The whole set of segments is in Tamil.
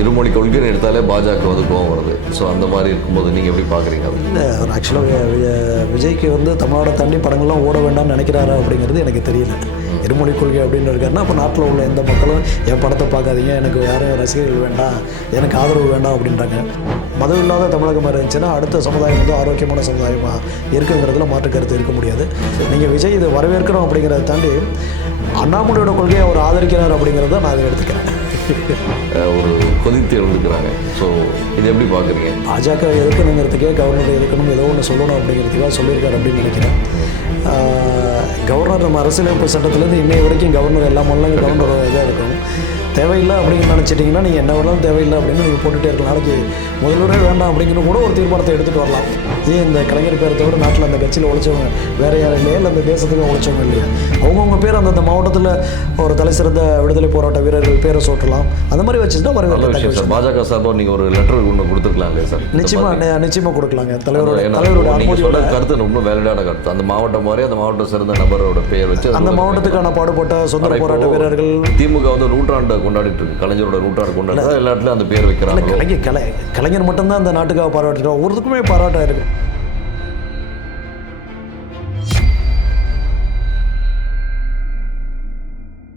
இருமொழி கொள்கைன்னு எடுத்தாலே பாஜக வந்து கோவம் வருது. ஸோ அந்த மாதிரி இருக்கும்போது நீங்கள் எப்படி பார்க்குறீங்க அது? இல்லை ஆக்சுவலாக விஜய்க்கு வந்து தமிழ்நாடை தண்ணி படங்கள்லாம் ஓட வேண்டாம்னு நினைக்கிறாரா அப்படிங்கிறது எனக்கு தெரியல. இருமொழி கொள்கை அப்படின்னு இருக்காருன்னா அப்போ நாட்டில் உள்ள எந்த மக்களும் என் படத்தை பார்க்காதீங்க எனக்கு யாரும் ரசிகர்கள் வேண்டாம் எனக்கு ஆதரவு வேண்டாம் அப்படின்றாங்க. மதம் இல்லாத தமிழகமாக இருந்துச்சுன்னா அடுத்த சமுதாயம் வந்து ஆரோக்கியமான சமுதாயமாக இருக்குங்கிறதுல மாற்று கருத்து இருக்க முடியாது. நீங்கள் விஜய் இதை வரவேற்கணும் அப்படிங்கிறத தாண்டி அண்ணாமலையோட கொள்கையை அவர் ஆதரிக்கிறார் அப்படிங்கிறத நான் அதை எடுத்துக்கிறேன். ஒரு கொதித்து எழுந்துக்கிறாங்க. ஸோ இது எப்படி பார்க்குறீங்க? பாஜக எதிர்க்கணுங்கிறதுக்கே கவர்னர் எதிர்க்கணும் ஏதோ ஒன்று சொல்லணும் அப்படிங்கிறதுக்காக சொல்லியிருக்காரு அப்படின்னு நினைக்கிறேன். கவர்னர் நம்ம அரசியலமைப்பு சட்டத்திலேருந்து இன்னைய வரைக்கும் கவர்னர் எல்லா மாநிலங்களும் கவர்னர் இதாக இருக்கும் தேவையில்லை அப்படின்னு நினச்சிட்டிங்கன்னா நீங்கள் என்ன வேணாலும் தேவையில்லை அப்படின்னு நீங்கள் போட்டுகிட்டே இருக்கலாம். நாளைக்கு முதல்வரே வேண்டாம் அப்படிங்கிற கூட ஒரு தீர்மானத்தை எடுத்துகிட்டு வரலாம். ஏன் இந்த கலைஞர் பேரை தவிர நாட்டில் அந்த கட்சியில் உழைச்சவங்க வேறு யாரும் இல்லையா? இல்லை அந்த தேசத்துக்கு உழைச்சவங்க இல்லையா? அவங்கவுங்க பேர் அந்தந்த மாவட்டத்தில் ஒரு தலை சிறந்த விடுதலை போராட்ட வீரர்கள் பேரை சூட்டலாம். அந்த மாதிரி வச்சுருந்தா சார். பாஜக சார்பாக நீங்கள் ஒரு லெட்டர் ஒன்று கொடுத்துருக்கலாம் இல்லையா சார்? இந்த நிச்சயமா மாதிரி. நி- நிச்சயமா கொடுக்கலாங்க. தலைவரோட தலைவரோட கருத்து ரொம்ப வேலிடான கருத்து. அந்த மாவட்டம் மாதிரி அந்த மாவட்டம் சிறந்த நபரோட பெயர் வச்சு அந்த மாவட்டத்துக்கான பாடுபட்ட இப்போ போராட்ட வீரர்கள் திமுக வந்து நூற்றாண்டு கொண்டாடிட்டு இருக்கு. கலைஞரோட நூற்றாண்டு கொண்டாடுறதா எல்லா இடத்துலயும் அந்த பேர் வைக்கிறாங்க கலைஞர் கலை கலைஞர் மட்டும்தான் அந்த நாட்டுக்காக பாராட்டிட்டோம் ஒவ்வொருத்துக்குமே பாராட்டா இருக்கு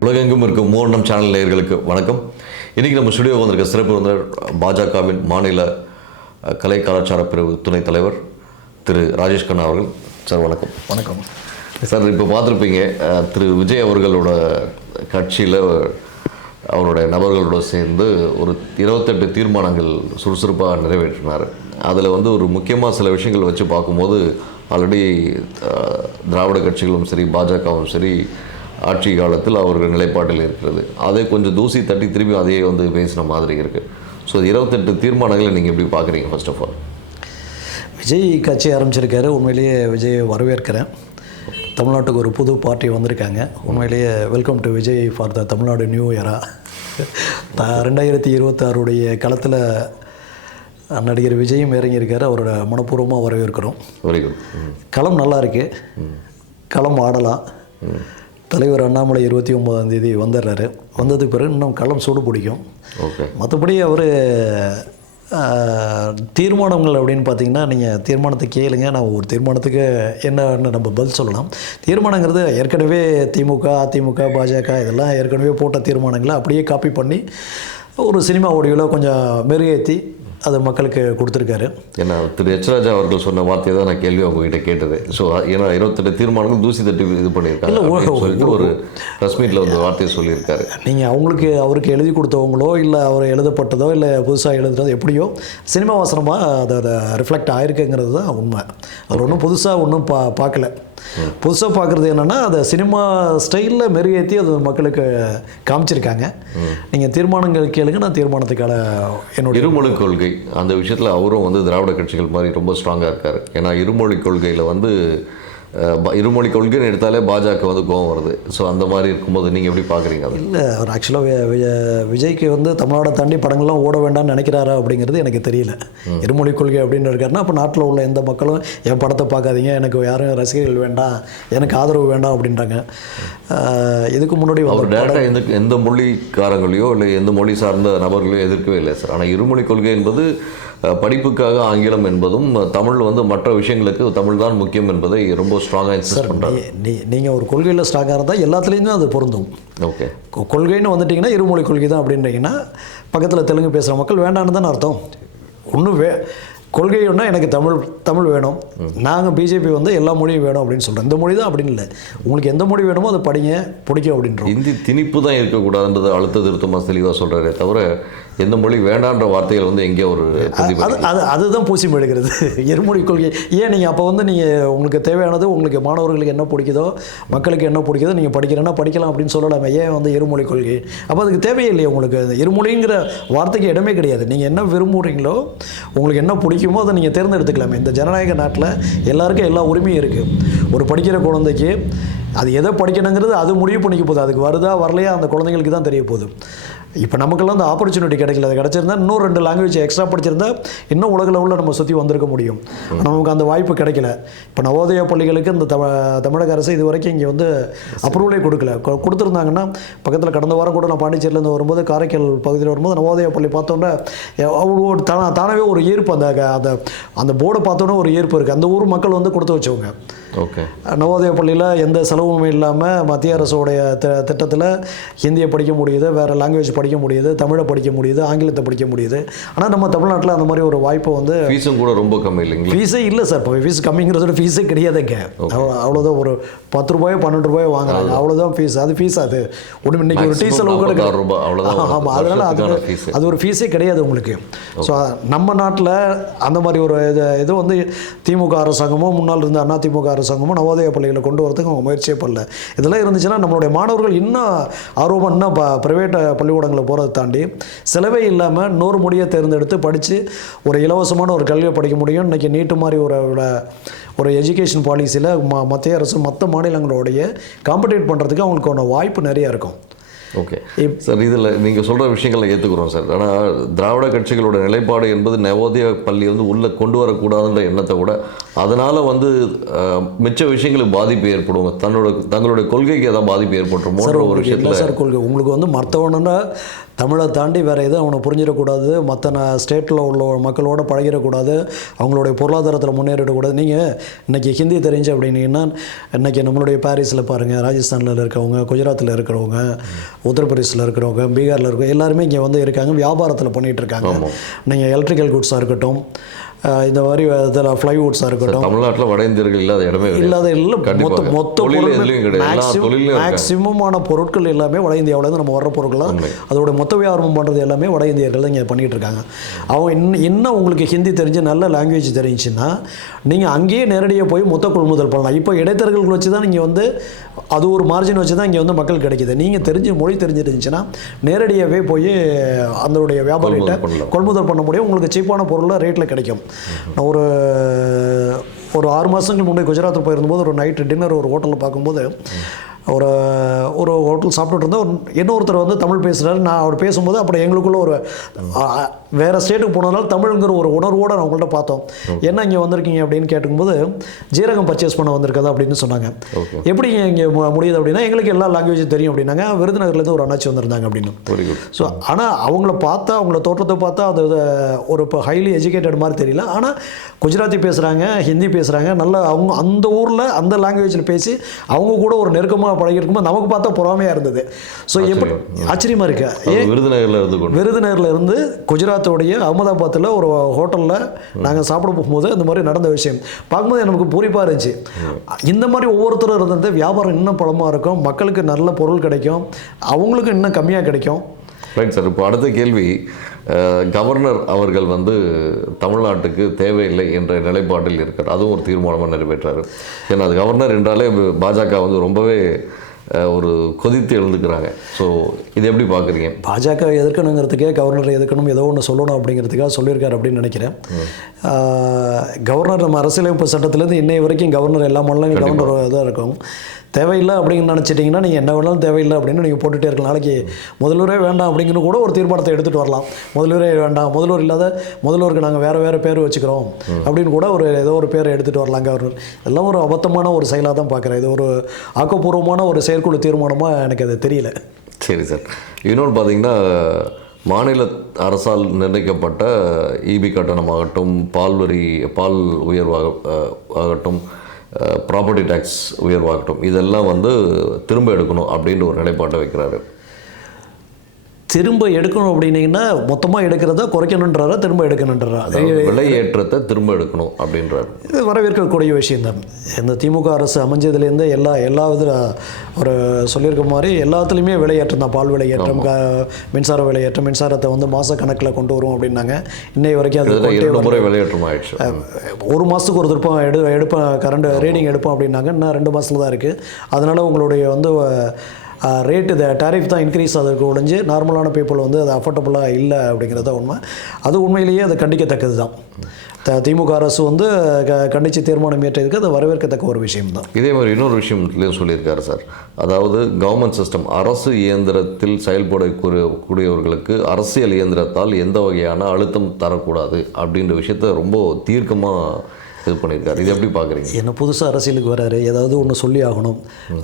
உலகெங்கும் இருக்கும் மூவண்ணம் சேனல் நேயர்களுக்கு வணக்கம். இன்னைக்கு நம்ம ஸ்டுடியோ வந்திருக்க சிறப்பு விருந்தினர் பாஜகவின் மாநில கலை கலாச்சார பிரிவு துணைத் தலைவர் திரு ராஜேஷ் கண்ணா அவர்கள். சார் வணக்கம். வணக்கம். சார் இப்போ பார்த்துருப்பீங்க திரு விஜய் அவர்களோட கட்சியில் அவருடைய நபர்களோட சேர்ந்து ஒரு இருபத்தெட்டு தீர்மானங்கள் சுறுசுறுப்பாக நிறைவேற்றினார். அதில் வந்து ஒரு முக்கியமாக சில விஷயங்கள் வச்சு பார்க்கும்போது ஆல்ரெடி திராவிட கட்சிகளும் சரி பாஜகவும் சரி ஆட்சி காலத்தில் அவர்கள் நிலைப்பாட்டில் இருக்கிறது. அதை கொஞ்சம் தூசி தட்டி திரும்பி அதையே வந்து பேசின மாதிரி இருக்குது ஸோ இருபத்தெட்டு தீர்மானங்களை நீங்கள் எப்படி பார்க்குறீங்க ஃபர்ஸ்ட் ஆஃப் ஆல் விஜய் கட்சி ஆரம்பிச்சிருக்காரு. உண்மையிலேயே விஜய் வரவேற்கிறேன். தமிழ்நாட்டுக்கு ஒரு புது பார்ட்டி வந்திருக்காங்க. உண்மையிலேயே welcome to Vijay for the Tamil Nadu new இயரா ரெண்டாயிரத்தி இருபத்தாறுடைய களத்தில் நடிகர் விஜயும் இறங்கியிருக்காரு. அவரோட மனப்பூர்வமாக வரவேற்கிறோம். களம் நல்லா இருக்கு. களம் ஆடலாம். தலைவர் அண்ணாமலை இருபத்தி ஒன்பதாம் தேதி வந்துடுறாரு வந்ததுக்கு பிறகு இன்னும் களம் சூடு பிடிக்கும். மற்றபடி அவர் தீர்மானங்கள் அப்படின்னு பார்த்தீங்கன்னா நீங்கள் தீர்மானத்தை கேளுங்க. நான் ஒரு தீர்மானத்துக்கு என்னன்னு நம்ம பதில் சொல்லலாம். தீர்மானங்கிறது ஏற்கனவே திமுக அதிமுக பாஜக இதெல்லாம் ஏற்கனவே போட்ட தீர்மானங்களை அப்படியே காப்பி பண்ணி ஒரு சினிமா ஆடியோவில் கொஞ்சம் மெருகேற்றி அதை மக்களுக்கு கொடுத்துருக்காரு. ஏன்னா திரு எச் ராஜா அவர்கள் சொன்ன வார்த்தையை தான் நான் கேள்வி உங்ககிட்ட கேட்டது. ஸோ ஏன்னா இருபத்தெட்டு தீர்மானங்கள் தூசி தட்டி இது பண்ணியிருக்காங்க சொல்லிட்டு ஒரு ப்ரெஸ் மீட்டில் வந்து வார்த்தையை சொல்லியிருக்காரு. நீங்கள் அவங்களுக்கு அவருக்கு எழுதி கொடுத்தவங்களோ இல்லை அவர் எழுதப்பட்டதோ இல்லை புதுசாக எழுதுறதோ எப்படியோ சினிமா வாசனமாக அதை அதை ரிஃப்ளெக்ட் ஆயிருக்குங்கிறது தான் உண்மை. அவர் ஒன்றும் புதுசாக ஒன்றும் பா பார்க்கல. புதுசாக பார்க்குறது என்னென்னா அதை சினிமா ஸ்டைலில் மெருகேற்றி அது மக்களுக்கு காமிச்சிருக்காங்க. நீங்கள் தீர்மானங்கள் கேளுங்க நான் தீர்மானத்துக்கான என்னுடைய இருமொழி கொள்கை. அந்த விஷயத்தில் அவரும் வந்து திராவிட கட்சிகள் மாதிரி ரொம்ப ஸ்ட்ராங்காக இருக்கார். ஏன்னா இருமொழி கொள்கையில் வந்து இருமொழி கொள்கைன்னு எடுத்தாலே பாஜக வந்து கோவம் வருது. ஸோ அந்த மாதிரி இருக்கும்போது நீங்கள் எப்படி பார்க்குறீங்க அது? இல்லை அவர் ஆக்சுவலாக விஜய்க்கு வந்து தமிழ்நாடை தாண்டி படங்கள்லாம் ஓட வேண்டாம்னு நினைக்கிறாரா அப்படிங்கிறது எனக்கு தெரியல. இருமொழி கொள்கை அப்படின்னு இருக்காருன்னா அப்போ நாட்டில் உள்ள எந்த மக்களும் என் படத்தை பார்க்காதீங்க எனக்கு யாரும் ரசிகர்கள் வேண்டாம் எனக்கு ஆதரவு வேண்டாம் அப்படின்றாங்க. இதுக்கு முன்னாடி அவர் டேரெக்டாக எந்த எந்த மொழிக்காரங்களையோ இல்லை எந்த மொழி சார்ந்த நபர்களையோ எதிர்க்கவே இல்லை சார். ஆனால் இருமொழி கொள்கை என்பது படிப்புக்காக ஆங்கிலம் என்பதும் தமிழ் வந்து மற்ற விஷயங்களுக்கு தமிழ் தான் முக்கியம் என்பதை ரொம்ப ஸ்ட்ராங்காக இன்சிஸ்ட் நீ நீங்கள் ஒரு கொள்கையில் ஸ்ட்ராங்காக இருந்தால் எல்லாத்துலேயுமே அது பொருந்தும். ஓகே கொள்கைன்னு வந்துட்டிங்கன்னா இருமொழி கொள்கை தான் அப்படின்றீங்கன்னா பக்கத்தில் தெலுங்கு பேசுகிற மக்கள் வேண்டான்னு தானே அர்த்தம். ஒன்றும் வே கொள்கை ஒன்றா எனக்கு தமிழ் தமிழ் வேணும். நாங்கள் பிஜேபி வந்து எல்லா மொழியும் வேணும் அப்படின்னு சொல்கிறோம் இந்த மொழி தான் அப்படின்னு இல்லை. உங்களுக்கு எந்த மொழி வேணுமோ அதை படிங்க பிடிக்கும் அப்படின்றோம். இந்தி திணிப்பு தான் இருக்கக்கூடாதுன்றது அழுத்த திருத்தமாக தெளிவாக சொல்கிறாரே தவிர எந்த மொழி வேண்டான்ற வார்த்தைகள் வந்து எங்கேயோ ஒரு அது அது அதுதான் பூசி மெழுகிறது இருமொழி கொள்கை. ஏன் நீங்கள் அப்போ வந்து நீங்கள் உங்களுக்கு தேவையானது உங்களுக்கு மாணவர்களுக்கு என்ன பிடிக்குதோ மக்களுக்கு என்ன பிடிக்குதோ நீங்கள் படிக்கிறேன்னா படிக்கலாம் அப்படின்னு சொல்லலாமே. ஏன் வந்து இருமொழி கொள்கை? அப்போ அதுக்கு தேவையில்லையே உங்களுக்கு. அந்த இருமொழிங்கிற வார்த்தைக்கு இடமே கிடையாது. நீங்கள் என்ன விரும்புகிறீங்களோ உங்களுக்கு என்ன பிடிக்குமோ அதை நீங்கள் தேர்ந்தெடுத்துக்கலாமே. இந்த ஜனநாயக நாட்டில் எல்லாருக்கும் எல்லா உரிமையும் இருக்குது ஒரு படிக்கிற குழந்தைக்கு அது எதை படிக்கணுங்கிறது அது முடிவு பண்ணிக்க போகுது. அதுக்கு வருதா வரலையா அந்த குழந்தைங்களுக்கு தான் தெரிய போகுது. இப்போ நமக்கெல்லாம் அந்த ஆப்பர்ச்சுனிட்டி கிடைக்கல. அது கிடச்சிருந்தா இன்னும் ரெண்டு லாங்குவேஜ் எக்ஸ்ட்ரா படிச்சிருந்தா இன்னும் உலக லெவலில் நம்ம சுற்றி வந்திருக்க முடியும். ஆனால் நமக்கு அந்த வாய்ப்பு கிடைக்கல. இப்போ நவோதயா பள்ளிகளுக்கு இந்த தமி தமிழக அரசு இது வரைக்கும் இங்கே வந்து அப்ரூவலே கொடுக்கல. கொடுத்துருந்தாங்கன்னா பக்கத்தில் கடந்த வாரம் கூட நான் பாண்டிச்சேரியிலேருந்து வரும்போது காரைக்கால் பகுதியில் வரும்போது நவோதயா பள்ளி பார்த்தோன்னே அவ்வளோ தானா தானாகவே ஒரு ஈர்ப்பு அந்த அந்த அந்த போர்டை பார்த்தோன்னே ஒரு ஈர்ப்பு இருக்குது அந்த ஊர் மக்கள் வந்து கொடுத்து வச்சவங்க. ஓகே. நவோதய பள்ளியில் எந்த செலவும் இல்லாமல் மத்திய அரசோடைய தி திட்டத்தில் ஹிந்தியை படிக்க முடியுது வேறு லாங்குவேஜ் படிக்க முடியுது தமிழை படிக்க முடியுது ஆங்கிலத்தை படிக்க முடியுது. ஆனால் நம்ம தமிழ்நாட்டில் அந்த மாதிரி ஒரு வாய்ப்பை வந்து ஃபீஸும் கூட ரொம்ப கம்மி இல்லைங்களா? ஃபீஸே இல்லை சார் இப்போ ஃபீஸ் கம்மிங்கிறதோட ஃபீஸே கிடையாதுங்க. அவ்வளோ அவ்வளோதான் ஒரு பத்து ரூபாயோ பன்னெண்டு ரூபாயோ வாங்குறாங்க. அவ்வளோதான் ஃபீஸ் அது ஃபீஸ் அது. ஒன்று இன்னைக்கு ஒரு டீ Maximum செலவு கூட 46 ரூபாய், அவ்வளவுதான் ஆமாம் அதனால் அது. அது ஒரு ஃபீஸே கிடையாது உங்களுக்கு. ஸோ நம்ம நாட்டில் அந்த மாதிரி ஒரு இது இது வந்து திமுக அரசாங்கமோ முன்னால் இருந்த அண்ணா திமுக அரசாங்கமோ நவோதய பள்ளிகளை கொண்டு வரதுக்கு அவங்க முயற்சியே பண்ணல. இதெல்லாம் இருந்துச்சுன்னா நம்மளுடைய மாணவர்கள் இன்னும் ஆர்வமாக இன்னும் ப்ரைவேட் பள்ளிக்கூடங்களை போகிறத தாண்டி செலவே இல்லாமல் நூறு மொழியை தேர்ந்தெடுத்து படித்து ஒரு இலவசமான ஒரு கல்வியை படிக்க முடியும். இன்றைக்கி நீட்டு மாதிரி ஒரு ஒரு- எஜுகேஷன் பாலிசியில் ம மத்திய அரசு மற்ற மாநிலங்களுடைய காம்படேட் பண்ணுறதுக்கு அவங்களுக்கான வாய்ப்பு நிறைய இருக்கும். ஓகே சார் இதில் நீங்கள் சொல்கிற விஷயங்களை ஏற்றுக்கிறோம் சார் ஆனால் திராவிட கட்சிகளோட நிலைப்பாடு என்பது நவோதய பள்ளி வந்து உள்ளே கொண்டு வரக்கூடாதுன்ற எண்ணத்தை விட அதனால் வந்து மிச்ச விஷயங்களுக்கு பாதிப்பு ஏற்படும். தன்னோட தங்களுடைய கொள்கைக்கு ஏதாவது பாதிப்பு ஏற்பட்டுருமோன்ற ஒரு விஷயத்தில் சார் கொள்கை? உங்களுக்கு வந்து மற்றவனா தமிழை தாண்டி வேறு எதுவும் அவனை புரிஞ்சிடக்கூடாது. மற்ற ஸ்டேட்டில் உள்ள மக்களோட பழகிடக்கூடாது. அவங்களுடைய பொருளாதாரத்தில் முன்னேறிடக்கூடாது. நீங்கள் இன்றைக்கி ஹிந்தி தெரிஞ்சு அப்படின்னீங்கன்னா இன்றைக்கி நம்மளுடைய பாரிஸில் பாருங்கள் ராஜஸ்தானில் இருக்கவங்க குஜராத்தில் இருக்கிறவங்க உத்தரப்பிரதேசில் இருக்கிறவங்க பீகாரில் இருக்க எல்லாருமே இங்கே வந்து இருக்காங்க வியாபாரத்தில் பண்ணிகிட்டு இருக்காங்க. நீங்கள் எலக்ட்ரிக்கல் குட்ஸாக இருக்கட்டும் இந்த மாதிரி இதில் ஃப்ளைவுட்ஸாக இருக்கட்டும். தமிழ்நாட்டில் வட இந்தியர்கள் இல்லாத இடமே. இல்லாத இல்லை மொத்த. மொத்த. மேக்ஸிமமான பொருட்கள் எல்லாமே வட இந்தியாவிலேருந்து நம்ம வர்ற பொருட்களாக அதோட மொத்த வியாபாரம் பண்ணுறது எல்லாமே வட இந்தியர்கள் தான் இங்கே பண்ணிகிட்டு இருக்காங்க. அவங்க இன்னும் இன்னும் உங்களுக்கு ஹிந்தி தெரிஞ்சு நல்ல லாங்குவேஜ் தெரிஞ்சுன்னா நீங்கள் அங்கேயே நேரடியாக போய் மொத்த கொள்முதல் பண்ணலாம். இப்போ இடைத்தரகர்கள் வச்சு தான் நீங்கள் வந்து அது ஒரு மார்ஜின் வச்சு தான் இங்கே வந்து மக்கள் கிடைக்குது. நீங்கள் தெரிஞ்சு மொழி தெரிஞ்சிருந்துச்சுன்னா நேரடியாகவே போய் அதனுடைய வியாபாரிகிட்ட கொள்முதல் பண்ண முடியும். உங்களுக்கு சீப்பான பொருளில் ரேட்டில் கிடைக்கும். நான் ஒரு ஒரு ஆறு மாதங்களுக்கு முன்னாடி குஜராத்தில் போயிருந்தபோது ஒரு நைட்டு டின்னர் ஒரு ஹோட்டலில் பார்க்கும்போது ஒரு ஒரு ஹோட்டல் சாப்பிட்டுட்டு இருந்தோம் ஒரு- இன்னொருத்தர் வந்து தமிழ் பேசுகிறாரு நான் அவர் பேசும்போது அப்புறம் எங்களுக்குள்ள ஒரு வேறு ஸ்டேட்டுக்கு போனதுனால தமிழ்ங்கிற ஒரு உணர்வோடு நான் அவங்கள்ட்ட பார்த்தோம். என்ன இங்கே வந்திருக்கீங்க அப்படின்னு கேட்டுக்கும்போது ஜீரகம் பர்ச்சேஸ் பண்ண வந்திருக்கதா அப்படின்னு சொன்னாங்க. எப்படி இங்கே முடியுது அப்படின்னா எங்களுக்கு எல்லா லாங்குவேஜும் தெரியும் அப்படின்னாங்க. விருதுநகர்லேருந்து ஒரு அண்ணாச்சி வந்திருந்தாங்க அப்படின்னு. ஸோ ஆனால் அவங்கள பார்த்தா அவங்கள தோற்றத்தை பார்த்தா அது ஒரு இப்போ ஹைலி எஜுகேட்டட் மாதிரி தெரியல. ஆனால் குஜராத்தி பேசுகிறாங்க ஹிந்தி பேசுகிறாங்க நல்ல அவங்க அந்த ஊரில் அந்த லாங்குவேஜில் பேசி அவங்க கூட ஒரு நெருக்கமாக பழகிருக்கும்போது நமக்கு பார்த்தா பொறாமையாக இருந்தது. ஸோ எப்படி ஆச்சரியமாக இருக்கு. அது விருதுநகர்ல இருந்து விருதுநகர்ல இருந்து குஜராத்தோடைய அகமதாபாத்தில் ஒரு ஹோட்டலில் நாங்கள் சாப்பிட போகும்போது இந்த மாதிரி நடந்த விஷயம். பார்க்கும்போது எனக்கு பூரிப்பாக இருந்துச்சு. இந்த மாதிரி ஒவ்வொருத்தரும் இருந்தது வியாபாரம் இன்னும் பலமாக இருக்கும். மக்களுக்கு நல்ல பொருள் கிடைக்கும். அவங்களுக்கு இன்னும் கம்மியாக கிடைக்கும். ரைட் சார் இப்போ அடுத்த கேள்வி. கவர்னர் அவர்கள் வந்து தமிழ்நாட்டுக்கு தேவையில்லை என்ற நிலைப்பாட்டில் இருக்கார். அதுவும் ஒரு தீர்மானமாக நிறைவேற்றாரு. ஏன்னா அது கவர்னர் என்றாலே பாஜக வந்து ரொம்பவே ஒரு கொதித்து எழுந்துக்கிறாங்க. ஸோ இது எப்படி பார்க்குறீங்க? பாஜக எதிர்க்கணுங்கிறதுக்கே கவர்னரை எதிர்க்கணும் ஏதோ ஒன்று சொல்லணும் அப்படிங்கிறதுக்காக சொல்லியிருக்காரு அப்படின்னு நினைக்கிறேன். கவர்னர் நம்ம அரசியலமைப்பு சட்டத்திலேருந்து இன்னைய வரைக்கும் கவர்னர் எல்லா மாநிலங்களும் கவர்னர் தான் இருக்கும். தேவையில்லை அப்படின்னு நினச்சிட்டிங்கன்னா நீங்கள் என்ன வேணாலும் தேவையில்லை அப்படின்னு நீங்கள் போட்டுகிட்டே இருக்கலாம். நாளைக்கு முதல்வரே வேண்டாம் அப்படிங்கன்னு கூட ஒரு தீர்மானத்தை எடுத்துகிட்டு வரலாம். முதல்வரே வேண்டாம் முதல்வர் இல்லாத முதல்வருக்கு நாங்கள் வேறு வேறு பேர் வச்சுக்கிறோம் அப்படின்னு கூட ஒரு ஏதோ ஒரு பேரை எடுத்துகிட்டு வரலாம் கவர்னர் எல்லாம் ஒரு அபத்தமான ஒரு செயலாக தான் பார்க்குறேன் இது ஒரு ஆக்கப்பூர்வமான ஒரு செயற்குழு தீர்மானமாக எனக்கு அது தெரியல. சரி சார். இன்னொன்று பார்த்தீங்கன்னா மாநில அரசால் நிர்ணயிக்கப்பட்ட இபி கட்டணமாகட்டும் பால் வரி பால் உயர்வாக ஆகட்டும் ப்ராப்பர்ட்டி டேக்ஸ் உயர்வாகட்டும். இதெல்லாம் வந்து திரும்ப எடுக்கணும் அப்படின்ற ஒரு நிலைப்பாட்டை வைக்கிறாரு. திரும்ப எடுக்கணும் அப்படின்னீங்கன்னா மொத்தமாக எடுக்கிறத குறைக்கணுன்றாரா திரும்ப எடுக்கணுன்றாரா அதாவது விலை ஏற்றத்தை திரும்ப எடுக்கணும் அப்படின்றாரு. இது வரவேற்கக்கூடிய விஷயம்தான். இந்த திமுக அரசு அமைஞ்சதுலேருந்து எல்லா எல்லா வித ஒரு சொல்லியிருக்க மாதிரி எல்லாத்துலேயுமே விலையேற்றம் தான். பால் விலையேற்றம் க மின்சார விலையேற்றம் மின்சாரத்தை வந்து மாத கணக்கில் கொண்டு வரும் அப்படின்னாங்க. இன்னை வரைக்கும் அது. முறை விலையேற்றம் ஆயிடுச்சு. ஒரு மாதத்துக்கு ஒரு திருப்பம் எடு எடுப்பேன் கரண்ட் ரீடிங் எடுப்போம் அப்படின்னாங்க. இன்னும் ரெண்டு மாதத்துல தான் இருக்குது அதனால் உங்களுடைய வந்து ரேட்டு இந்த டேரிஃப் தான் இன்க்ரீஸ் ஆகிறதுக்கு ஒழிஞ்சு நார்மலான பீப்புள் வந்து அது அஃபோர்டபுளாக இல்லை அப்படிங்கிறது உண்மை. அது உண்மையிலேயே அது கண்டிக்கத்தக்கது தான் த- திமுக அரசு வந்து க கண்டித்து தீர்மானம் ஏற்றிருக்கு அது வரவேற்கத்தக்க ஒரு விஷயம் தான் இதே மாதிரி இன்னொரு விஷயம்லையும் சொல்லியிருக்காரு சார். அதாவது கவர்மெண்ட் சிஸ்டம் அரசு இயந்திரத்தில் செயல்படக்கூடிய கூடியவர்களுக்கு அரசியல் இயந்திரத்தால் எந்த வகையான அழுத்தம் தரக்கூடாது அப்படின்ற விஷயத்த ரொம்ப தீர்க்கமாக இது பண்ணியிருக்காரு. இது எப்படி பார்க்குறீங்க? என்ன புதுசாக அரசியலுக்கு வராரு. ஏதாவது ஒன்று சொல்லி ஆகணும்.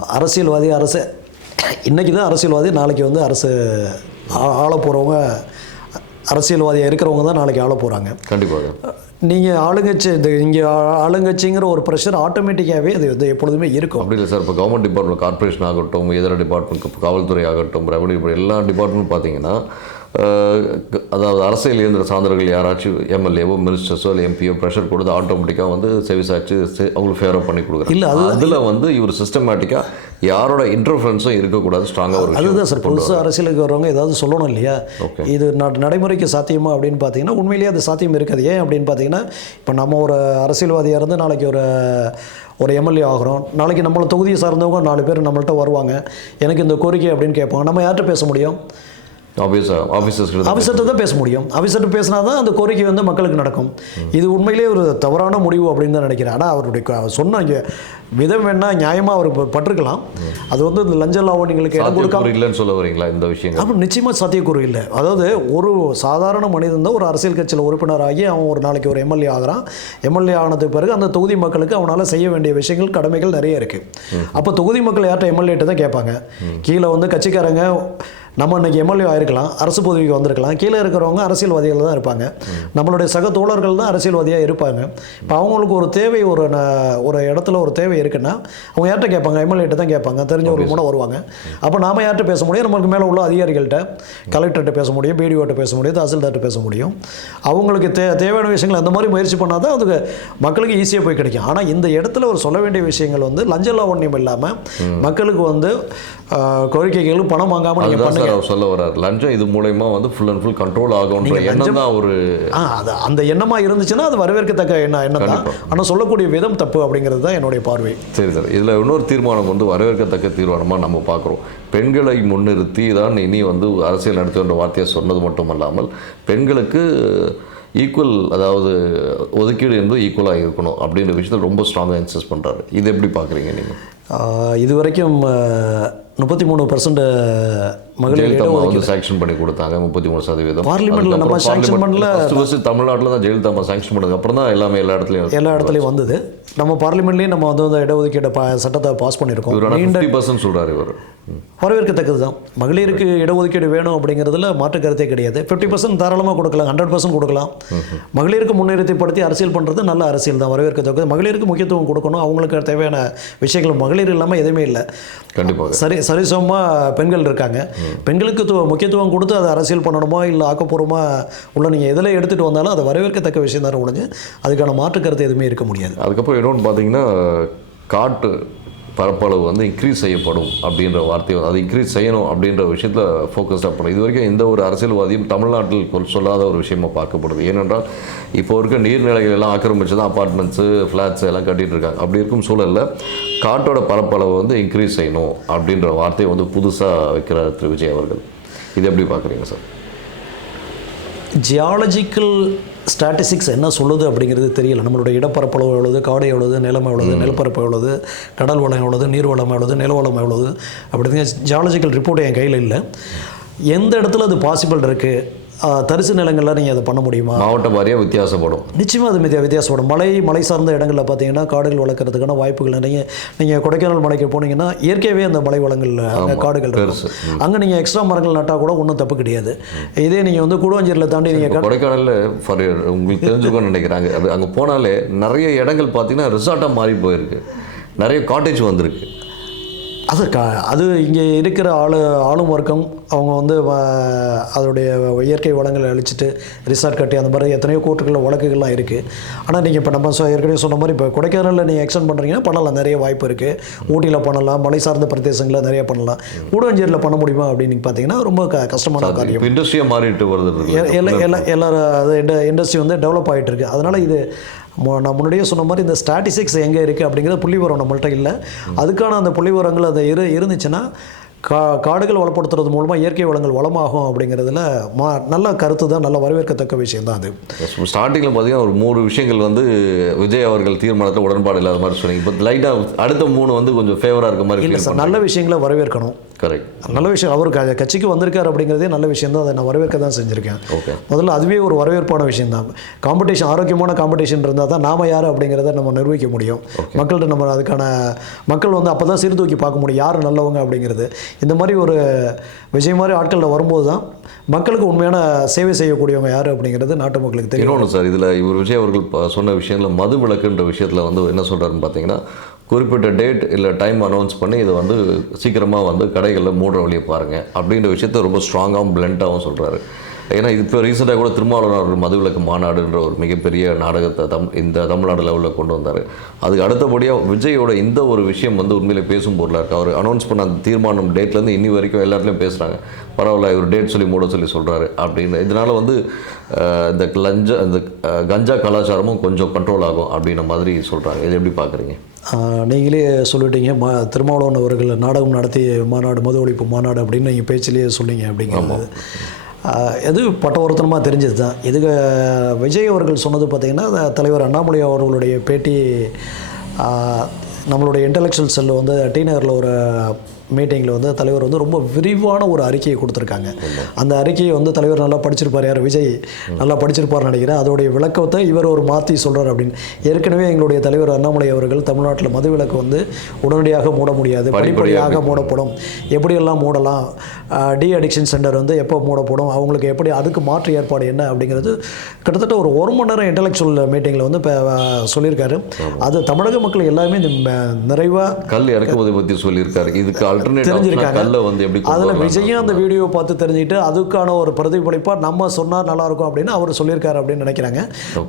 அரசியல்வாதி அரசு இன்றைக்கி தான் அரசியல்வாதி நாளைக்கு வந்து அரசு ஆள போகிறவங்க அரசியல்வாதியாக இருக்கிறவங்க தான் நாளைக்கு ஆள போகிறாங்க கண்டிப்பாக. நீங்கள் ஆளுங்கட்சி இந்த இங்கே ஆளுங்கட்சிங்கிற ஒரு ப்ரெஷர் ஆட்டோமேட்டிக்காகவே அது வந்து எப்பொழுதுமே இருக்கும். அப்படி இல்லை சார் இப்போ கவர்மெண்ட் டிபார்ட்மெண்ட் கார்ப்பரேஷன் ஆகட்டும் இதர டிபார்ட்மெண்ட் காவல்துறை ஆகட்டும் ரெவன்யூ எல்லா டிபார்ட்மெண்ட் பார்த்தீங்கன்னா அதாவது அரசியல் இயந்திர சார்ந்தவர்கள் யாராச்சும் எம்எல்ஏவோ மினிஸ்டர்ஸோ இல்லை எம்பியோ ப்ரெஷர் கொடுத்து ஆட்டோமேட்டிக்காக வந்து செவிசாச்சு செ- அவங்களுக்கு ஃபேவராக பண்ணி கொடுக்குறாங்க. இல்ல, அது- அதில் வந்து இவர் சிஸ்டமேட்டிக்காக யாரோட இன்டர்ஃபரன்ஸும் இருக்கக்கூடாது ஸ்ட்ராங்காக ஒரு அதுதான் சார் புதுசாக அரசியலுக்கு வரவங்க ஏதாவது சொல்லணும் இல்லையா. இது ந- நடைமுறைக்கு சாத்தியமா அப்படின்னு பார்த்தீங்கன்னா உண்மையிலேயே அது சாத்தியம் இருக்காது. ஏன் அப்படின்னு பார்த்தீங்கன்னா இப்போ நம்ம ஒரு அரசியல்வாதியாக இருந்து நாளைக்கு ஒரு ஒரு எம்எல்ஏ ஆகிறோம். நாளைக்கு நம்மளை தொகுதியை சார்ந்தவங்க நாலு பேர் நம்மள்ட்ட வருவாங்க. எனக்கு இந்த கோரிக்கை அப்படின்னு கேட்பாங்க. நம்ம யார்கிட்ட பேச முடியும்? ஆஃபீஸர்கிட்ட தான் பேச முடியும். ஆஃபீஸர்கிட்ட பேசினா தான் அந்த கோரிக்கை வந்து மக்களுக்கு நடக்கும். இது உண்மையிலேயே ஒரு தவறான முடிவு அப்படின்னு தான் நினைக்கிறேன். ஆனால் அவருடைய சொன்ன விதம் வேணா நியாயமாக அவர் பட்டிருக்கலாம். அது வந்து இந்த லஞ்ச லாவணிகளுக்கு இடம் கொடுக்காம இல்லைன்னு சொல்ல வரீங்களா இந்த விஷயங்கள்? அப்போ நிச்சயமாக சாத்தியக்கூறு இல்லை. அதாவது ஒரு சாதாரண மனிதன் தான் ஒரு அரசியல் கட்சியில் உறுப்பினராகி அவன் ஒரு நாளைக்கு ஒரு எம்எல்ஏ ஆகிறான். எம்எல்ஏ ஆனதுக்கு பிறகு அந்த தொகுதி மக்களுக்கு அவனால் செய்ய வேண்டிய விஷயங்கள் கடமைகள் நிறைய இருக்குது அப்போ தொகுதி மக்கள் யார்கிட்ட எம்எல்ஏட்ட தான் கேட்பாங்க. கீழே வந்து கட்சிக்காரங்க நம்ம இன்னைக்கு எம்எல்ஏ ஆயிருக்கலாம் அரசு பதவிக்கு வந்திருக்கலாம். கீழே இருக்கிறவங்க அரசியல்வாதிகள் தான் இருப்பாங்க. நம்மளுடைய சக தோழர்கள் தான் அரசியல்வாதியாக இருப்பாங்க. இப்போ அவங்களுக்கு ஒரு தேவை ஒரு ந- ஒரு இடத்துல ஒரு தேவை இருக்குன்னா அவங்க யார்கிட்ட கேட்பாங்க? எம்எல்ஏட்ட தான் கேட்பாங்க. தெரிஞ்சவங்க கூட வருவாங்க. அப்போ நாம யார்கிட்ட பேச முடியும்? நம்மளுக்கு மேலே உள்ள அதிகாரிகள்கிட்ட கலெக்டர்கிட்ட பேச முடியும் பிடிஓட்ட பேச முடியும் தாசில்தார்கிட்ட பேச முடியும். அவங்களுக்கு தே தேவையான விஷயங்கள் அந்த மாதிரி முயற்சி பண்ணால் தான் அதுக்கு மக்களுக்கு ஈஸியாக போய் கிடைக்கும். ஆனால் இந்த இடத்துல ஒரு சொல்ல வேண்டிய விஷயங்கள் வந்து லஞ்ச லாவண்யம் இல்லாமல் மக்களுக்கு வந்து ஆஹ், கோரிக்கைகளும் பணம் வாங்காமல் நீங்கள் பண்ணுங்க சார் அவர் சொல்ல வர்றார் லஞ்சம் இது மூலயமா வந்து ஃபுல் அண்ட் ஃபுல் கண்ட்ரோல் ஆகும்ன்ற எண்ணம் தான் ஒரு அது அந்த எண்ணமாக இருந்துச்சுன்னா அது வரவேற்கத்தக்க எண்ணம் எண்ணம் தான். ஆனால் சொல்லக்கூடிய விதம் தப்பு அப்படிங்கிறது தான் என்னுடைய பார்வை. சரி சார். இதில் இன்னொரு தீர்மானம் வந்து வரவேற்கத்தக்க தீர்மானமாக நம்ம பார்க்குறோம். பெண்களை முன்னிறுத்தி தான் இனி வந்து அரசியல் நடத்துகின்ற வார்த்தையை சொன்னது மட்டுமல்லாமல் பெண்களுக்கு ஈக்குவல் அதாவது ஒதுக்கீடு என்பது ஈக்குவலாக இருக்கணும் அப்படின்ற விஷயத்தில் ரொம்ப ஸ்ட்ராங்காக இன்சிஸ்ட் பண்ணுறாரு இது எப்படி பார்க்குறீங்க நீங்கள் இது வரைக்கும் முப்பத்தி மூணு பர்சன்ட் மகளிர் வந்து சாங்ஷன் பண்ணி கொடுத்தாங்க முப்பத்தி மூணு சதவீதம். பார்லிமெண்ட்ல நம்ம பார்லிமெண்ட் பண்ணல. தமிழ்நாட்டில் தான் ஜெயலலிதா அம்மா சாங்ஷன் பண்ணதுக்கு அப்புறம் தான் எல்லாமே எல்லா இடத்துலையும் எல்லா இடத்துலையும் வந்தது. நம்ம பார்லிமெண்ட்லேயும் நம்ம வந்து இடஒதுக்கீடு பா சட்டத்தை பாஸ் பண்ணியிருக்கோம். நீண்ட பர்சன்ட் சொல்கிறார் இவர். வரவேற்கத்தக்கது தான். மகளிருக்கு இடஒதுக்கீடு வேணும் அப்படிங்கிறதுல மாற்று கருத்தே கிடையாது. ஃபிஃப்டி பர்சன்ட் தாராளமாக கொடுக்கலாம் ஹண்ட்ரட் பர்சன்ட் கொடுக்கலாம். மகளிருக்கு முன்னிறுத்திப்படுத்தி அரசியல் பண்ணுறது நல்ல அரசியல் தான் வரவேற்கத்தக்கது. மகளிருக்கு முக்கியத்துவம் கொடுக்கணும் அவங்களுக்கு தேவையான விஷயங்கள் மகளிர் இல்லாமல் எதுவுமே இல்லை. கண்டிப்பாக. சரி சரிசமமாக பெண்கள் இருக்காங்க. பெண்களுக்கு முக்கியத்துவம் கொடுத்து அதை அரசியல் பண்ணணுமா இல்லை ஆக்கப்பூர்வமாக உள்ள நீங்கள் எதில் எடுத்துகிட்டு வந்தாலும் அதை வரவேற்கத்தக்க விஷயம் தான் ஒழிஞ்சு அதுக்கான மாற்று கருத்து எதுவுமே இருக்க முடியாது. அதுக்கப்புறம் இன்னொன்று பார்த்தீங்கன்னா காட்டு பரப்பளவு வந்து இன்க்ரீஸ் செய்யப்படும் அப்படின்ற வார்த்தை அது இன்க்ரீஸ் செய்யணும் அப்படின்ற விஷயத்தில் ஃபோக்கஸ்டாக பண்ணும் இது வரைக்கும் எந்த ஒரு அரசியல்வாதியும் தமிழ்நாட்டில் சொல்லாத ஒரு விஷயமா பார்க்கப்படுது. ஏனென்றால் இப்போ இருக்க நீர்நிலைகள் எல்லாம் ஆக்கிரமிச்சு தான் அப்பார்ட்மெண்ட்ஸு ஃப்ளாட்ஸ் எல்லாம் கட்டிகிட்டு இருக்காங்க. அப்படி இருக்கும் சூழலில் காட்டோட பரப்பளவு வந்து இன்க்ரீஸ் செய்யணும் அப்படின்ற வார்த்தையை வந்து புதுசாக வைக்கிறார் திரு விஜய் அவர்கள். இது எப்படி பார்க்குறீங்க சார்? ஜியாலஜிக்கல் ஸ்டாட்டிஸ்டிக்ஸ் என்ன சொல்லுது அப்படிங்கிறது தெரியல. நம்மளுடைய இடப்பரப்பளவு எவ்வளவு காடு எவ்வளவு நிலம் எவ்வளவு நிலப்பரப்பு எவ்வளவு கடல் வளம் எவ்வளவு நீர் வளம் எவ்வளவு நிலவளம் எவ்வளவு அப்படிங்க ஜியாலஜிக்கல் ரிப்போர்ட் என் கையில் இல்லை. எந்த இடத்துல அது பாசிபிள் இருக்குது தரிசு நிலங்களில் நீங்கள் அதை பண்ண முடியுமா? மாவட்ட வாரியாக வித்தியாசப்படும். நிச்சயமாக அது மிக வித்தியாசப்படும். மலை மலை சார்ந்த இடங்களில் பார்த்தீங்கன்னா காடுகள் வளர்க்குறதுக்கான வாய்ப்புகள் நிறைய. நீங்கள் கொடைக்கானல் மலைக்கு போனீங்கன்னா இயற்கையாகவே அந்த மலை வளங்கள் அங்கே காடுகள். இருக்கும். அங்கே நீங்கள் எக்ஸ்ட்ரா மரங்கள் நட்டால் கூட ஒன்றும் தப்பு கிடையாது. இதே நீங்கள் வந்து கூடுவாஞ்சேரியில் தாண்டி நீங்கள் கொடைக்கானலில் ஃபார் உங்களுக்கு தெரிஞ்சுக்கணும்னு நினைக்கிறாங்க. அங்கே போனாலே நிறைய இடங்கள் பார்த்தீங்கன்னா ரிசார்ட்டாக மாறி போயிருக்கு. நிறைய காட்டேஜ் வந்திருக்கு. அது க அது இங்கே இருக்கிற ஆளு ஆளும் வர்க்கம் அவங்க வந்து அதோடைய இயற்கை வளங்களை அழிச்சிட்டு ரிசார்ட் கட்டி அந்த மாதிரி எத்தனையோ கோர்ட்டுகள் வழக்குகள்லாம் இருக்குது ஆனால் நீங்கள் இப்போ நம்ம ஏற்கனவே சொன்ன மாதிரி இப்போ கொடைக்கானலில் நீங்கள் எக்ஸ்டெண்ட் பண்ணுறீங்கன்னா பண்ணலாம். நிறைய வாய்ப்பு இருக்குது ஊட்டியில் பண்ணலாம். மலை சார்ந்த பிரதேசங்களில் நிறைய பண்ணலாம். கூடவஞ்சேரியில் பண்ண முடியுமா அப்படின்னு பார்த்தீங்கன்னா ரொம்ப க கஷ்டமான காரியம். இண்டஸ்ட்ரியாக மாறிட்டு வருது. எல்லா எல்லா எல்லா இண்டஸ்ட்ரி வந்து டெவலப் ஆகிட்டு இருக்கு. அதனால் இது நான் முன்னாடியே சொன்ன மாதிரி இந்த ஸ்டாட்டிஸ்டிக்ஸ் எங்கே இருக்குது அப்படிங்கிற புள்ளி விவரம் நம்மள்ட்ட இல்லை. அதுக்கான அந்த புள்ளி விவரங்கள் அது இரு இருந்துச்சுன்னா கா காடுகள் வளப்படுத்துறது மூலமாக இயற்கை வளங்கள் வளமாகும் அப்படிங்கிறதுல மா நல்ல கருத்து தான் நல்ல வரவேற்கத்தக்க விஷயம் தான் அது. ஸ்டார்டிங்கில் பார்த்தீங்கன்னா ஒரு மூணு விஷயங்கள் வந்து விஜய் அவர்கள் தீர்மானத்தில் உடன்பாடு இல்லாத மாதிரி சொன்னீங்க. இப்போ லைட்டாக அடுத்த மூணு வந்து கொஞ்சம் ஃபேவராக இருக்க மாதிரி இல்லை சார் நல்ல விஷயங்களை வரவேற்கணும். கரெக்ட் நல்ல விஷயம். அவர் கட்சிக்கு வந்திருக்கார் அப்படிங்கிறதே நல்ல விஷயம் தான். அதை நான் வரவேற்க தான் செஞ்சுருக்கேன். ஓகே முதல்ல அதுவே ஒரு வரவேற்பான விஷயம் தான் காம்படிஷன் ஆரோக்கியமான காம்படிஷன் இருந்தால் தான் நாம யார் அப்படிங்கிறத நம்ம நிர்வகிக்க முடியும். மக்கள்கிட்ட நம்ம அதுக்கான மக்கள் வந்து அப்போ தான் சீர்தூக்கி பார்க்க முடியும். யார் நல்லவங்க அப்படிங்கிறது. இந்த மாதிரி ஒரு விஜய் மாதிரி ஆட்களில் வரும்போது தான் மக்களுக்கு உண்மையான சேவை செய்யக்கூடியவங்க யார் அப்படிங்கிறது நாட்டு மக்களுக்கு தெரியும். சார் இதில் இவர் விஜய் அவர்கள் சொன்ன விஷயத்தில் மது விலக்குன்ற விஷயத்தில் வந்து என்ன சொல்கிறாருன்னு பார்த்தீங்கன்னா குறிப்பிட்ட டேட் இல்லை டைம் அனௌன்ஸ் பண்ணி இதை வந்து சீக்கிரமாக வந்து கடைகளில் மூடுற வழியை பாருங்கள் அப்படின்ற விஷயத்த ரொம்ப ஸ்ட்ராங்காகவும் பிளண்ட்டாகவும் சொல்கிறாரு ஏன்னா இப்போ ரீசெண்டாக கூட திருமாவளவன் மதுவிலக்கு மாநாடுன்ற ஒரு மிகப்பெரிய நாடகத்தை தம் இந்த தமிழ்நாடு லெவலில் கொண்டு வந்தார். அதுக்கு அடுத்தபடியாக விஜயோட இந்த ஒரு விஷயம் வந்து உண்மையிலே பேசும் பொருளாக இருக்குது அவர் அனௌன்ஸ் பண்ண அந்த தீர்மானம் டேட்லேருந்து இன்னி வரைக்கும் எல்லாத்துலேயும் பேசுகிறாங்க பரவாயில்ல இவர் டேட் சொல்லி மூட சொல்லி சொல்கிறாரு அப்படின்னு. இதனால் வந்து இந்த லஞ்ச இந்த கஞ்சா கலாச்சாரமும் கொஞ்சம் கண்ட்ரோல் ஆகும் அப்படின்ற மாதிரி சொல்கிறாங்க இது எப்படி பார்க்குறீங்க நீங்களே சொல்லிட்டீங்க. மா திருமாவளவன் அவர்கள் நாடகம் நடத்தி மாநாடு மது ஒழிப்பு மாநாடு அப்படின்னு நீங்கள் பேச்சிலேயே சொன்னீங்க அப்படிங்கிறது. எது பட்டவர்த்தனமாக தெரிஞ்சது தான். இதுக்கு விஜய் அவர்கள் சொன்னது பார்த்திங்கன்னா தலைவர் அண்ணாமலை அவர்களுடைய பேட்டி நம்மளுடைய இன்டலெக்சுவல் செல் வந்து டி நகரில் ஒரு மீட்டிங்கில் வந்து தலைவர் வந்து ரொம்ப விரிவான ஒரு அறிக்கையை கொடுத்துருக்காங்க. அந்த அறிக்கையை வந்து தலைவர் நல்லா படிச்சிருப்பார். யார்? விஜய் நல்லா படிச்சிருப்பார்னு நினைக்கிறேன். அதோடைய விளக்கத்தை இவர் ஒரு மாற்றி சொல்கிறார் அப்படின்னு. ஏற்கனவே எங்களுடைய தலைவர் அண்ணாமலை அவர்கள் தமிழ்நாட்டில் மது விலக்கு வந்து உடனடியாக மூட முடியாது. படிப்படியாக. மூடப்படும். எப்படியெல்லாம் மூடலாம்? டி அடிக்ஷன் சென்டர் வந்து எப்போ மூடப்படும்? அவங்களுக்கு எப்படி அதுக்கு மாற்று ஏற்பாடு என்ன அப்படிங்கிறது கிட்டத்தட்ட ஒரு ஒரு மணி நேரம் இன்டலெக்சுவல் மீட்டிங்கில் வந்து இப்போ சொல்லியிருக்காரு. அது தமிழக மக்கள் எல்லாமே நிறைவாக கல் இறக்குமதி பற்றி சொல்லியிருக்காரு. இதுக்கு தெரிஞ்சிருக்காங்க. அதில்? விஜயும் அந்த வீடியோ பார்த்து தெரிஞ்சுக்கிட்டு அதுக்கான ஒரு பிரதிபலிப்பாக நம்ம சொன்னால் நல்லாயிருக்கும் அப்படின்னு அவர் சொல்லியிருக்காரு அப்படின்னு நினைக்கிறாங்க.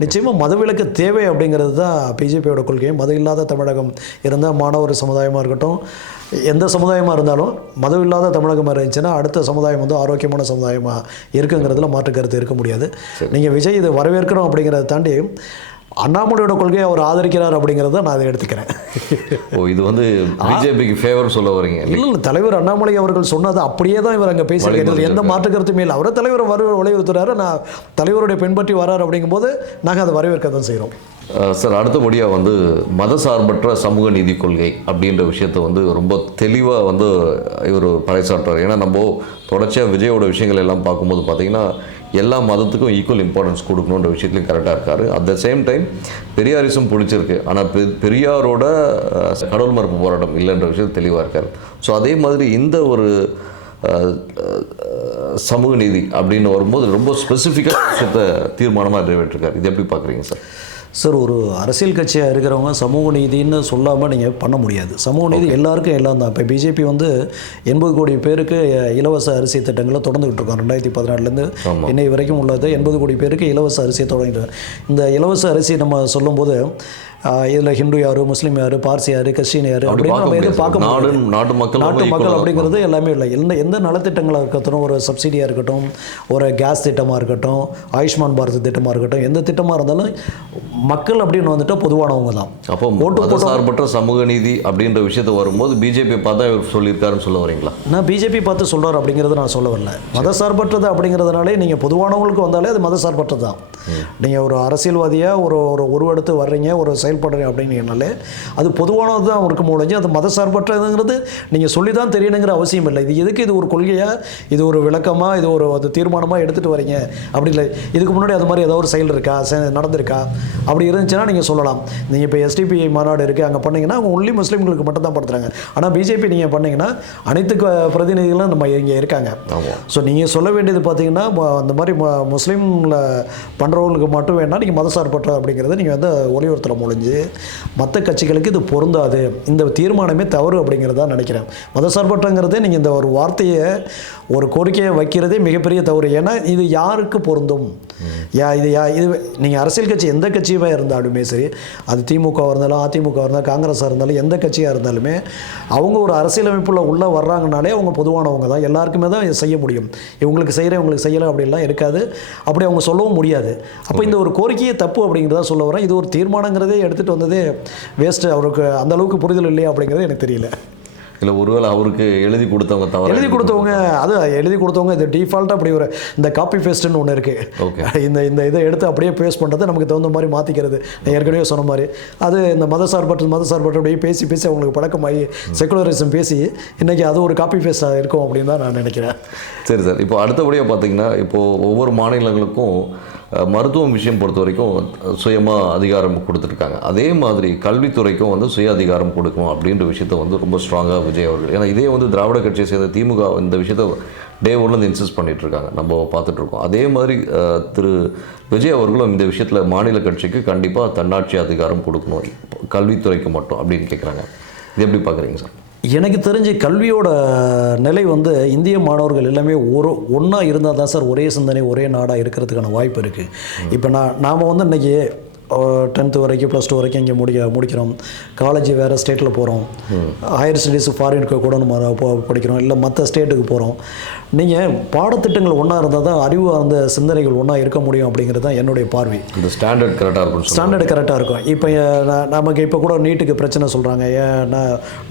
நிச்சயமாக மதவிலக்கு தேவை அப்படிங்கிறது தான் பிஜேபியோட கொள்கை. மதம் இல்லாத தமிழகம் இருந்தால் மாணவர் சமுதாயமாக இருக்கட்டும் எந்த சமுதாயமாக இருந்தாலும் மதம் இல்லாத தமிழகமாக இருந்துச்சுன்னா அடுத்த சமுதாயம் வந்து ஆரோக்கியமான சமுதாயமாக இருக்குங்கிறதுல மாற்று கருத்து இருக்க முடியாது. நீங்கள் விஜய் இதை வரவேற்கணும் அப்படிங்கிறத தாண்டி அண்ணாமலையோட கொள்கையை அவர் ஆதரிக்கிறார் அப்படிங்கிறத நான் அதை எடுத்துக்கிறேன். ஓ இது வந்து பிஜேபிக்கு ஃபேவர் சொல்ல வரீங்க. இல்லை இல்லை தலைவர் அண்ணாமலை அவர்கள் சொன்னது அப்படியே தான் இவர் அங்கே பேசியிருக்கிறது எந்த மாற்று கருத்துமே இல்லை. அவரை தலைவர் வர வலியுறுத்துறாரு. நான் தலைவருடைய பின்பற்றி வரார் அப்படிங்கும்போது நாங்கள் அதை வரவேற்க தான் செய்கிறோம் சார் அடுத்தபடியாக வந்து மதசார்பற்ற சமூக நீதி கொள்கை அப்படின்ற விஷயத்தை வந்து ரொம்ப தெளிவாக வந்து இவர் பறைசாற்றுறார். ஏன்னா நம்ம தொடர்ச்சியாக விஜயோட விஷயங்கள் எல்லாம் பார்க்கும்போது பார்த்தீங்கன்னா எல்லா மதத்துக்கும் ஈக்குவல் இம்பார்ட்டன்ஸ் கொடுக்கணுன்ற விஷயத்துலையும் கரெக்டாக இருக்கார். At the same time Periyarism பிடிச்சிருக்கு ஆனால் பெ பெரியாரோட கடவுள் மறுப்பு போராட்டம் இல்லைன்ற விஷயம் தெளிவாக இருக்கார். ஸோ அதே மாதிரி இந்த ஒரு சமூக நீதி அப்படின்னு வரும்போது ரொம்ப ஸ்பெசிஃபிக்காக விஷயத்தை தீர்மானமாக நிறைவேற்றிருக்கார். இது எப்படி பார்க்குறீங்க சார்? சார் ஒரு அரசியல் கட்சியாக இருக்கிறவங்க சமூக நீதின்னு சொல்லாமல் நீங்கள் பண்ண முடியாது. சமூக நீதி எல்லாருக்கும் எல்லாம் தான். இப்போ பிஜேபி வந்து எண்பது கோடி பேருக்கு இலவச அரிசி திட்டங்களை தொடர்ந்துகிட்டு இருக்கோம் ரெண்டாயிரத்தி பதினாலுலேருந்து இன்னை வரைக்கும் உள்ளது. எண்பது கோடி பேருக்கு இலவச அரிசியை தொடங்கிட்டு இந்த இலவச அரிசி நம்ம சொல்லும்போது இதில் ஹிந்து யார் முஸ்லீம் யார் பார்சி யார் கிறிஸ்டின் யார் அப்படி அப்படின்னு நம்ம எதுவும் பார்க்க முடியாது. முடியாது. நாடு நாட்டு மக்கள் நாட்டு மக்கள் அப்படிங்கிறது எல்லாமே இல்லை. எந்த எந்த நலத்திட்டங்களாக இருக்கட்டும் ஒரு சப்சிடியாக இருக்கட்டும் ஒரு கேஸ் திட்டமாக இருக்கட்டும் ஆயுஷ்மான் பாரத் திட்டமாக இருக்கட்டும் எந்த திட்டமாக இருந்தாலும் மக்கள் அப்படின்னு வந்துட்டால் பொதுவானவங்க தான். அப்போ மதசார்பற்ற சமூக நீதி அப்படின்ற விஷயத்த வரும்போது பிஜேபி பார்த்தா இவர் சொல்லியிருக்காருன்னு சொல்ல வரீங்களா? நான் பிஜேபி பார்த்து சொல்கிறார் அப்படிங்கிறத நான் சொல்ல வரல மதசார்பற்றது அப்படிங்கிறதுனாலே நீங்கள் பொதுவானவங்களுக்கு வந்தாலே அது மதசார்பற்றது தான். நீங்கள் ஒரு அரசியல்வாதியாக ஒரு ஒரு உருவெடுத்து வர்றீங்க ஒரு செயல்படுறீங்க அப்படின்னீங்கனாலே அது பொதுவானது தான் இருக்க முடிஞ்சு அது மதசார்பற்றதுங்கிறது நீங்கள் சொல்லி தான் தெரியணுங்கிற அவசியம் இல்லை. இது எதுக்கு இது ஒரு கொள்கையாக இது ஒரு விளக்கமாக இது ஒரு அது தீர்மானமாக எடுத்துகிட்டு வரீங்க? அப்படி இல்லை இதுக்கு முன்னாடி அது மாதிரி ஏதோ ஒரு செயல் இருக்கா? நடந்திருக்கா? அப்படி இருந்துச்சுன்னா நீங்கள் சொல்லலாம். நீங்கள் இப்போ எஸ்டிபிஐ மாநாடு இருக்குது அங்கே பண்ணீங்கன்னா அவங்க ஒன்லி முஸ்லீம்களுக்கு மட்டும் தான் படுத்துறாங்க ஆனால் பிஜேபி நீங்கள் பண்ணீங்கன்னா அனைத்து பிரதிநிதிகளும் நம்ம இங்கே இருக்காங்க. ஸோ நீங்கள் சொல்ல வேண்டியது பார்த்தீங்கன்னா அந்த மாதிரி முஸ்லீமில் பண்ணுறவங்களுக்கு மட்டும் வேணால் நீங்கள் மதசார்பற்ற அப்படிங்கிறத நீங்கள் வந்து ஒளியுறுத்தல முடிஞ்சு மற்ற கட்சிகளுக்கு இது பொருந்தாது. இந்த தீர்மானமே தவறு அப்படிங்கிறதா நினைக்கிறேன். மதசார்பற்றங்கிறதே நீங்கள் இந்த ஒரு வார்த்தையை ஒரு கோரிக்கையை வைக்கிறதே மிகப்பெரிய தவறு. ஏன்னா இது யாருக்கு பொருந்தும்? யா இது யா இது நீங்கள் அரசியல் கட்சி எந்த கட்சியுமே இருந்தாலுமே சரி அது திமுக இருந்தாலும் அதிமுக இருந்தாலும் காங்கிரஸாக இருந்தாலும் எந்த கட்சியாக இருந்தாலுமே அவங்க ஒரு அரசியலமைப்பில் உள்ளே வர்றாங்கனாலே அவங்க பொதுவானவங்க தான். எல்லாருக்குமே தான் செய்ய முடியும். இவங்களுக்கு செய்கிறேன் இவங்களுக்கு செய்யலை அப்படின்லாம் இருக்காது. அப்படி அவங்க சொல்லவும் முடியாது. அப்போ இந்த ஒரு கோரிக்கையே தப்பு அப்படிங்கிறத சொல்ல வரேன். இது ஒரு தீர்மானங்கிறதே எடுத்துகிட்டு வந்ததே வேஸ்ட்டு அவருக்கு அந்த அளவுக்கு புரிதல் இல்லையா அப்படிங்கிறது எனக்கு தெரியல. இல்லை ஒருவேளை அவருக்கு எழுதி கொடுத்தவங்க தவிர எழுதி கொடுத்தவங்க அது எழுதி கொடுத்தவங்க இது டிஃபால்ட்டாக அப்படி ஒரு இந்த காப்பி பேஸ்ட்டுன்னு ஒன்று. இருக்குது இந்த இந்த இதை எடுத்து அப்படியே பேஸ்ட் பண்ணுறது நமக்கு தகுந்த மாதிரி மாற்றிக்கிறது நான் ஏற்கனவே சொன்ன மாதிரி. அது இந்த மத சார்பற்ற மத சார்பற்ற அப்படியே பேசி பேசி அவங்களுக்கு பழக்கமாகி செக்குலரிசம் பேசி இன்றைக்கி அது ஒரு காப்பி பேஸ்ட்டாக இருக்கும் அப்படின்னு தான் நான் நினைக்கிறேன். சரி சார். இப்போ அடுத்தபடியாக பார்த்தீங்கன்னா இப்போது ஒவ்வொரு மாநிலங்களுக்கும் மருத்துவம் விஷயம் பொறுத்த வரைக்கும் சுயமாக அதிகாரம் கொடுத்துருக்காங்க அதே மாதிரி கல்வித்துறைக்கும் வந்து சுய அதிகாரம் கொடுக்கும் அப்படின்ற விஷயத்த வந்து ரொம்ப ஸ்ட்ராங்காக விஜய் அவர்கள். ஏன்னா இதே வந்து திராவிட கட்சியை சேர்ந்த திமுக இந்த விஷயத்த டே ஒன்லேருந்து இன்சிஸ்ட் பண்ணிட்டு இருக்காங்க நம்ம பார்த்துட்ருக்கோம். அதே மாதிரி திரு விஜய் அவர்களும் இந்த விஷயத்தில் மாநில கட்சிக்கு கண்டிப்பாக தன்னாட்சி அதிகாரம் கொடுக்கணும். கல்வித்துறைக்கு மட்டும் அப்படின்னு கேட்குறாங்க இது எப்படி பார்க்குறீங்க சார்? எனக்கு தெரிஞ்சு கல்வியோட நிலை வந்து இந்திய மாணவர்கள் எல்லாமே ஒரு ஒன்றா இருந்தால் தான் சார் ஒரே சிந்தனை ஒரே நாடாக இருக்கிறதுக்கான வாய்ப்பு இருக்குது இப்போ நான் நாம் வந்து இன்றைக்கி டென்த்து வரைக்கும் ப்ளஸ் டூ வரைக்கும் இங்கே முடிக்க முடிக்கிறோம். காலேஜ் வேறு ஸ்டேட்டில் போகிறோம் ஹையர் ஸ்டடீஸ் ஃபாரினுக்கு கூட நம்ம படிக்கிறோம். இல்லை மற்ற ஸ்டேட்டுக்கு போகிறோம் நீங்கள் பாடத்திட்டங்கள் ஒன்றா இருந்தால் தான் அறிவு அந்த சிந்தனைகள் ஒன்றா இருக்க முடியும் அப்படிங்கிறது தான் என்னுடைய பார்வை. இந்த ஸ்டாண்டர்ட் கரெக்டாக சொல்லுவாங்க ஸ்டாண்டர்டு கரெக்டாக இருக்கும். இப்போ நமக்கு இப்போ கூட நீட்டுக்கு பிரச்சனை சொல்கிறாங்க ஏன்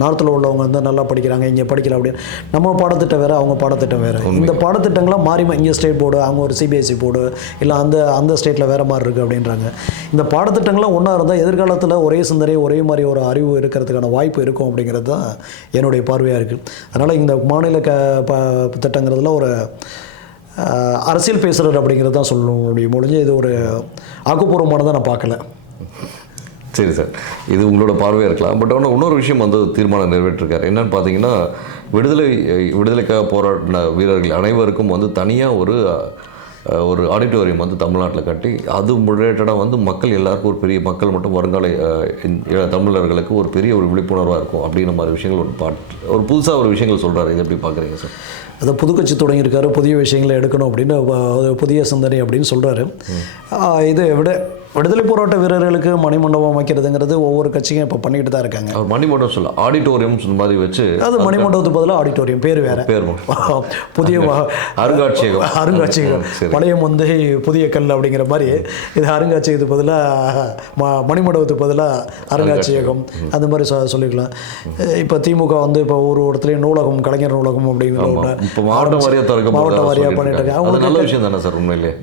நார்த்தில் உள்ளவங்க வந்து நல்லா படிக்கிறாங்க இங்கே படிக்கல அப்படின்னு. நம்ம பாடத்திட்டம் வேறு அவங்க பாடத்திட்டம் வேறு. இந்த பாடத்திட்டங்கள்லாம் மாறி இங்கே ஸ்டேட் போர்டு அவங்க ஒரு சிபிஎஸ்சி போர்டு இல்லை அந்த அந்த ஸ்டேட்டில் வேறு மாதிரி இருக்குது அப்படின்றாங்க. இந்த பாடத்திட்டங்கள்லாம் ஒன்றா இருந்தால் எதிர்காலத்தில் ஒரே சிந்தனை ஒரே மாதிரி ஒரு அறிவு இருக்கிறதுக்கான வாய்ப்பு இருக்கும் அப்படிங்கிறது தான் என்னுடைய பார்வையாக இருக்குது அதனால் இந்த மாநில க ப திட்டங்கிறதுல ஒரு அரசியல் பேசுகிறார் அப்படிங்கிறது தான் சொல்ல முடியும் முடிஞ்சு இது ஒரு ஆக்கப்பூர்வமானதாக நான் பார்க்கல. சரி சார். இது உங்களோட பார்வையாக இருக்கலாம். பட் ஆனால் இன்னொரு விஷயம் வந்து தீர்மானம் நிறைவேற்றிருக்காரு. என்னன்னு பார்த்தீங்கன்னா விடுதலை விடுதலைக்காக போராடின வீரர்கள் அனைவருக்கும் வந்து தனியாக ஒரு ஒரு ஆடிட்டோரியம் வந்து தமிழ்நாட்டில் கட்டி அது ரிலேட்டடாக வந்து மக்கள் எல்லாருக்கும் ஒரு பெரிய மக்கள் மட்டும் வருங்கால தமிழர்களுக்கு ஒரு பெரிய ஒரு விழிப்புணர்வாக இருக்கும் அப்படின்ற மாதிரி விஷயங்கள் ஒரு பாட் ஒரு புதுசாக ஒரு விஷயங்கள் சொல்கிறாரு இது எப்படி பார்க்குறீங்க சார்? அதை புதுக்கட்சி தொடங்கியிருக்காரு புதிய விஷயங்களை எடுக்கணும் அப்படின்னு புதிய சிந்தனை அப்படின்னு சொல்கிறாரு இது விட விடுதலை போராட்ட வீரர்களுக்கு மணிமண்டபம் அமைக்கிறதுங்கிறது ஒவ்வொரு கட்சியும் இப்போ பண்ணிக்கிட்டு தான் இருக்காங்க. மணிமண்டபம் சொல்ல ஆடிட்டோரியம் மாதிரி வச்சு அது மணிமண்டபத்துக்கு பதிலாக ஆடிட்டோரியம் பேர் வேறு. பேர். புதிய அருங்காட்சியகம். அருங்காட்சியகம். சரி. பழையம் வந்து புதிய கல் அப்படிங்கிற மாதிரி இது அருங்காட்சியகத்துக்கு பதிலாக ம மணிமண்டபத்துக்கு பதிலாக அருங்காட்சியகம். அந்த மாதிரி சொ சொல்லிக்கலாம் இப்போ திமுக வந்து இப்போ ஒரு இடத்துலையும் நூலகம் கலைஞர் நூலகம் அப்படிங்கிற மாவட்ட வாரியாக மாவட்ட வாரியாக பண்ணிட்டு இருக்காங்க. நல்ல விஷயம் தானே சார் உண்மையிலே?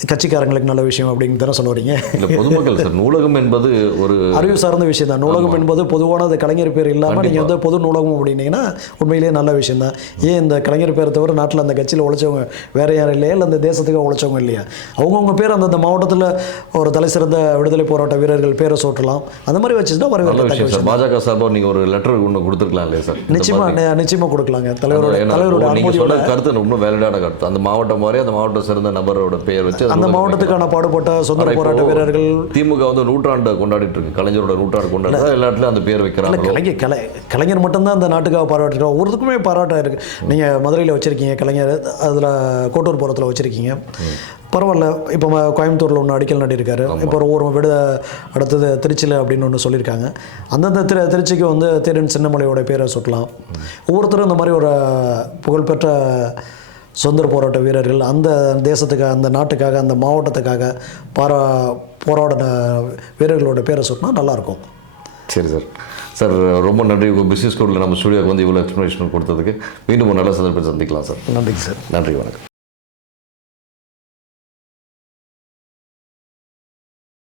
கட்சிக்காரங்களுக்கு நல்ல விஷயம் அப்படின்னு தானே சொல்ல வரீங்க இல்ல பொதுமக்கள் சார் நூலகம் என்பது ஒரு அறிவு சார்ந்த விஷயம் தான். நூலகம் என்பது பொதுவானது கலைஞர் பேர் இல்லாமல் நீங்கள் வந்து பொது நூலகம் அப்படின்னீங்கன்னா உண்மையிலேயே நல்ல விஷயம் தான். ஏன் இந்த கலைஞர் பேரை தவிர நாட்டில் அந்த கட்சியில் உழைச்சவங்க வேற யாரும் இல்லையா? இல்லை அந்த தேசத்துக்கு உழைச்சவங்க இல்லையா? அவங்கவுங்க பேர் அந்தந்த மாவட்டத்தில் ஒரு தலை சிறந்த விடுதலை போராட்ட வீரர்கள் பேரை சூட்டலாம். அந்த மாதிரி வச்சுன்னா விஷயம் பாஜக சார்பாக நீங்க ஒரு லெட்டர் ஒன்று கொடுத்துருக்கலாம் இல்லையா சார்? இந்த நிச்சயமா மாதிரி. நி- நிச்சயமா கொடுக்கலாங்க. தலைவரோட தலைவரோட கருத்து இன்னும் வேலிடான கருத்து. அந்த மாவட்டம் மாதிரி அந்த மாவட்டம் சிறந்த நபரோட பெயர் வச்சு அந்த மாவட்டத்துக்கான பாடுபட்ட சுதந்திர போராட்ட வீரர்கள் திமுக வந்து நூற்றாண்டு கொண்டாடிட்டு இருக்கு. கலைஞரோட நூற்றாண்டு கொண்டாடி எல்லா இடத்துலயும் அந்த பேர் வைக்கிறாங்க கலைஞர் கலை கலைஞர் மட்டும்தான் அந்த நாட்டுக்காக பாராட்டுறோம் ஒவ்வொருத்துக்குமே பாராட்டாக இருக்குது நீங்கள் மதுரையில் வச்சுருக்கீங்க கலைஞர் அதில் கோட்டூர் புறத்தில் வச்சுருக்கீங்க. பரவாயில்ல. இப்போ கோயம்புத்தூரில் ஒன்று அடிக்கல் நாட்டியிருக்காரு. இப்போ ஒரு விட அடுத்தது திருச்சியில் அப்படின்னு ஒன்று சொல்லியிருக்காங்க. அந்தந்த திரு திருச்சிக்கு வந்து தேரன் சின்னமலையோட பேரை சுட்டலாம். ஒவ்வொருத்தரும் இந்த மாதிரி ஒரு புகழ்பெற்ற சுதந்திர போராட்ட வீரர்கள் அந்த தேசத்துக்காக அந்த நாட்டுக்காக அந்த மாவட்டத்துக்காக பாரா போராடின வீரர்களோட பேரை சொன்னால் நல்லாயிருக்கும் சரி சார். சார் ரொம்ப நன்றி. உங்கள் பிசினஸ் ஸ்கூலில் நம்ம ஸ்டுடியோக்கு வந்து இவ்வளோ எக்ஸ்ப்ளனேஷன் கொடுத்ததுக்கு. மீண்டும் ஒரு நல்ல சந்தர்ப்பத்தை சந்திக்கலாம் சார். நன்றிங்க சார். நன்றி வணக்கம்.